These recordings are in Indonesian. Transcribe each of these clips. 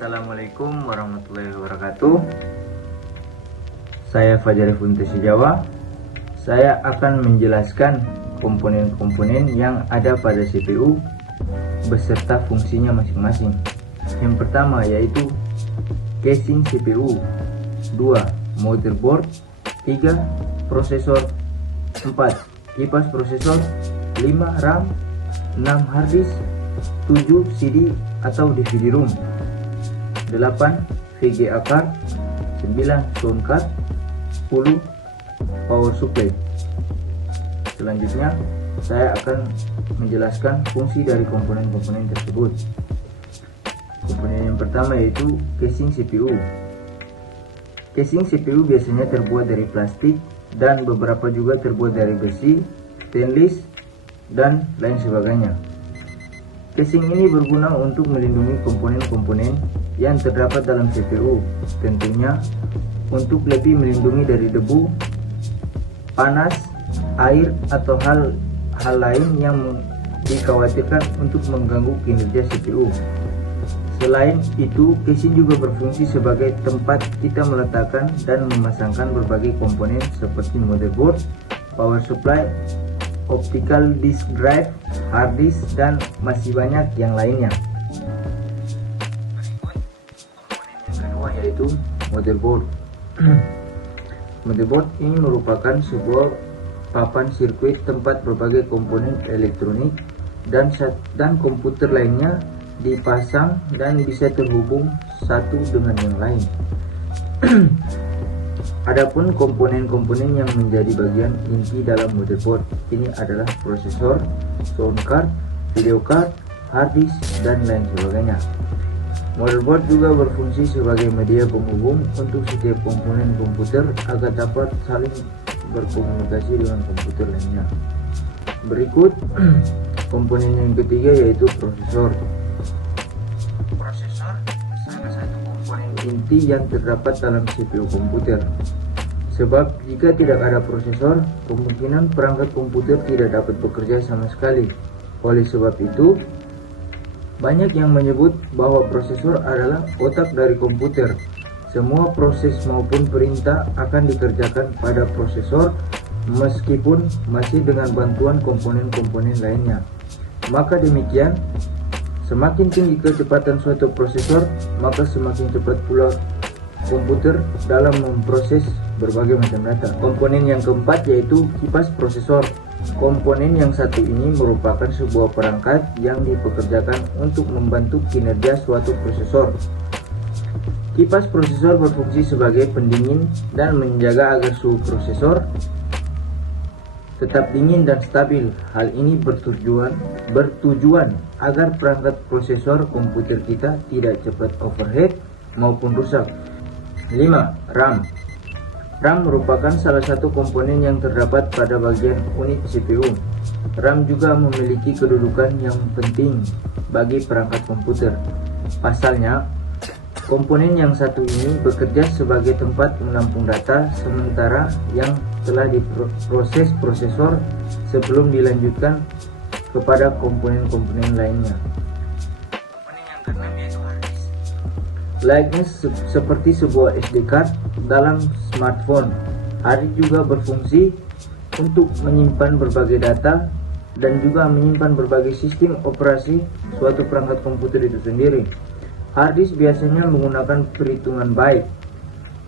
Assalamualaikum warahmatullahi wabarakatuh. Saya Fajar Funtesi Jawa. Saya akan menjelaskan komponen-komponen yang ada pada CPU beserta fungsinya masing-masing. Yang pertama yaitu casing CPU, 2 motherboard, 3 prosesor, 4 kipas prosesor, 5 RAM, 6 hard disk, 7 CD atau DVD ROM, 8 VGA card, 9 sound card, 10 power supply. Selanjutnya saya akan menjelaskan fungsi dari komponen-komponen tersebut. Komponen yang pertama yaitu casing CPU. Casing CPU biasanya terbuat dari plastik dan beberapa juga terbuat dari besi, stainless, dan lain sebagainya. Casing ini berguna untuk melindungi komponen-komponen yang terdapat dalam CPU, tentunya untuk lebih melindungi dari debu, panas, air, atau hal lain yang dikhawatirkan untuk mengganggu kinerja CPU. Selain itu, casing juga berfungsi sebagai tempat kita meletakkan dan memasangkan berbagai komponen seperti motherboard, power supply, optical disk drive, hard disk, dan masih banyak yang lainnya. Kedua yaitu motherboard. Motherboard ini merupakan sebuah papan sirkuit tempat berbagai komponen elektronik dan komputer lainnya dipasang dan bisa terhubung satu dengan yang lain. Adapun komponen-komponen yang menjadi bagian inti dalam motherboard ini adalah prosesor, sound card, video card, hard disk, dan lain sebagainya. Motherboard juga berfungsi sebagai media penghubung untuk setiap komponen komputer agar dapat saling berkomunikasi dengan komputer lainnya. Berikut komponen yang ketiga yaitu prosesor. Prosesor salah satu komponen inti yang terdapat dalam CPU komputer. Sebab jika tidak ada prosesor, kemungkinan perangkat komputer tidak dapat bekerja sama sekali. Oleh sebab itu, banyak yang menyebut bahwa prosesor adalah otak dari komputer. Semua proses maupun perintah akan dikerjakan pada prosesor meskipun masih dengan bantuan komponen-komponen lainnya. Maka demikian, semakin tinggi kecepatan suatu prosesor, maka semakin cepat pula komputer dalam memproses berbagai macam data. Komponen yang keempat yaitu kipas prosesor. Komponen yang satu ini merupakan sebuah perangkat yang dipekerjakan untuk membantu kinerja suatu prosesor. Kipas prosesor berfungsi sebagai pendingin dan menjaga agar suhu prosesor tetap dingin dan stabil. Hal ini bertujuan agar perangkat prosesor komputer kita tidak cepat overheat maupun rusak. 5. RAM. RAM merupakan salah satu komponen yang terdapat pada bagian unit CPU. RAM juga memiliki kedudukan yang penting bagi perangkat komputer. Pasalnya, komponen yang satu ini bekerja sebagai tempat menampung data sementara yang telah diproses prosesor sebelum dilanjutkan kepada komponen-komponen lainnya. Komponen yang keenam yaitu hard disk. Layaknya seperti sebuah SD card dalam smartphone, hard disk juga berfungsi untuk menyimpan berbagai data dan juga menyimpan berbagai sistem operasi suatu perangkat komputer itu sendiri. Hard disk biasanya menggunakan perhitungan byte,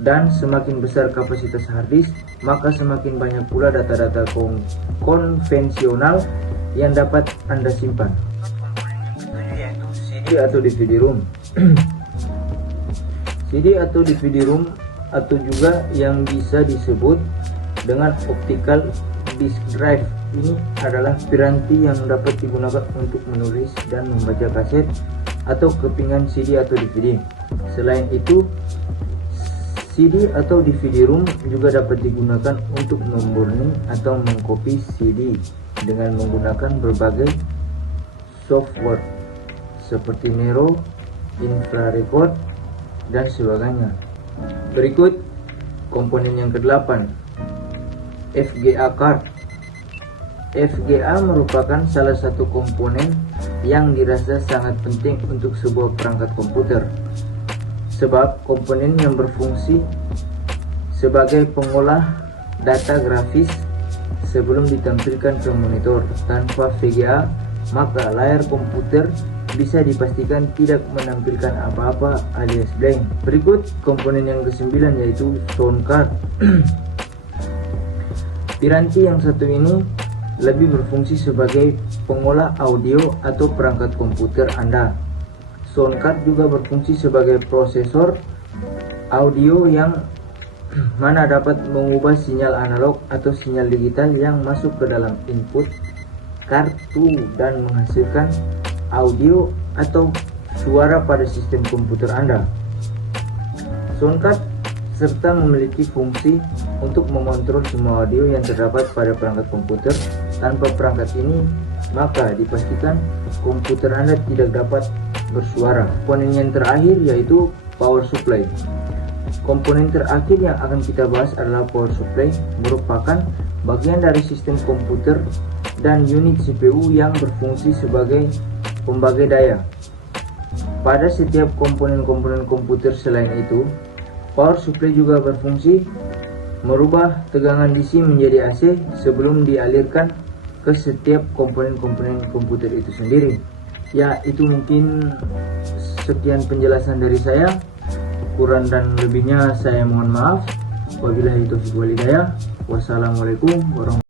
dan semakin besar kapasitas hard disk, maka semakin banyak pula data-data konvensional yang dapat Anda simpan. Komponen yang ketujuh yaitu CD atau DVD ROM. CD atau DVD ROM atau juga yang bisa disebut dengan optical disk drive ini adalah piranti yang dapat digunakan untuk menulis dan membaca kaset atau kepingan CD atau DVD. Selain itu, CD atau DVD ROM juga dapat digunakan untuk memburning atau mengcopy CD dengan menggunakan berbagai software seperti Nero, Infrarecord, dan sebagainya. Berikut komponen yang ke-8, VGA card. VGA merupakan salah satu komponen yang dirasa sangat penting untuk sebuah perangkat komputer. sebab komponen yang berfungsi sebagai pengolah data grafis sebelum ditampilkan ke monitor tanpa VGA, maka layar komputer bisa dipastikan tidak menampilkan apa-apa alias blank. Berikut komponen yang ke-9 yaitu sound card. Piranti yang satu ini lebih berfungsi sebagai pengolah audio atau perangkat komputer Anda. Sound card juga berfungsi sebagai prosesor audio yang mana dapat mengubah sinyal analog atau sinyal digital yang masuk ke dalam input kartu dan menghasilkan audio atau suara pada sistem komputer Anda. Sound card serta memiliki fungsi untuk mengontrol semua audio yang terdapat pada perangkat komputer. Tanpa perangkat ini, maka dipastikan komputer Anda tidak dapat bersuara. Komponen yang terakhir yaitu power supply. Komponen terakhir yang akan kita bahas adalah power supply, merupakan bagian dari sistem komputer dan unit CPU yang berfungsi sebagai pembagi daya. Pada setiap komponen-komponen komputer selain itu, power supply juga berfungsi merubah tegangan DC menjadi AC sebelum dialirkan ke setiap komponen-komponen komputer itu sendiri. Ya, itu mungkin sekian penjelasan dari saya. Kurang dan lebihnya saya mohon maaf. Wabillahi taufiq wal hidayah. Wassalamualaikum warahmatullahi wabarakatuh.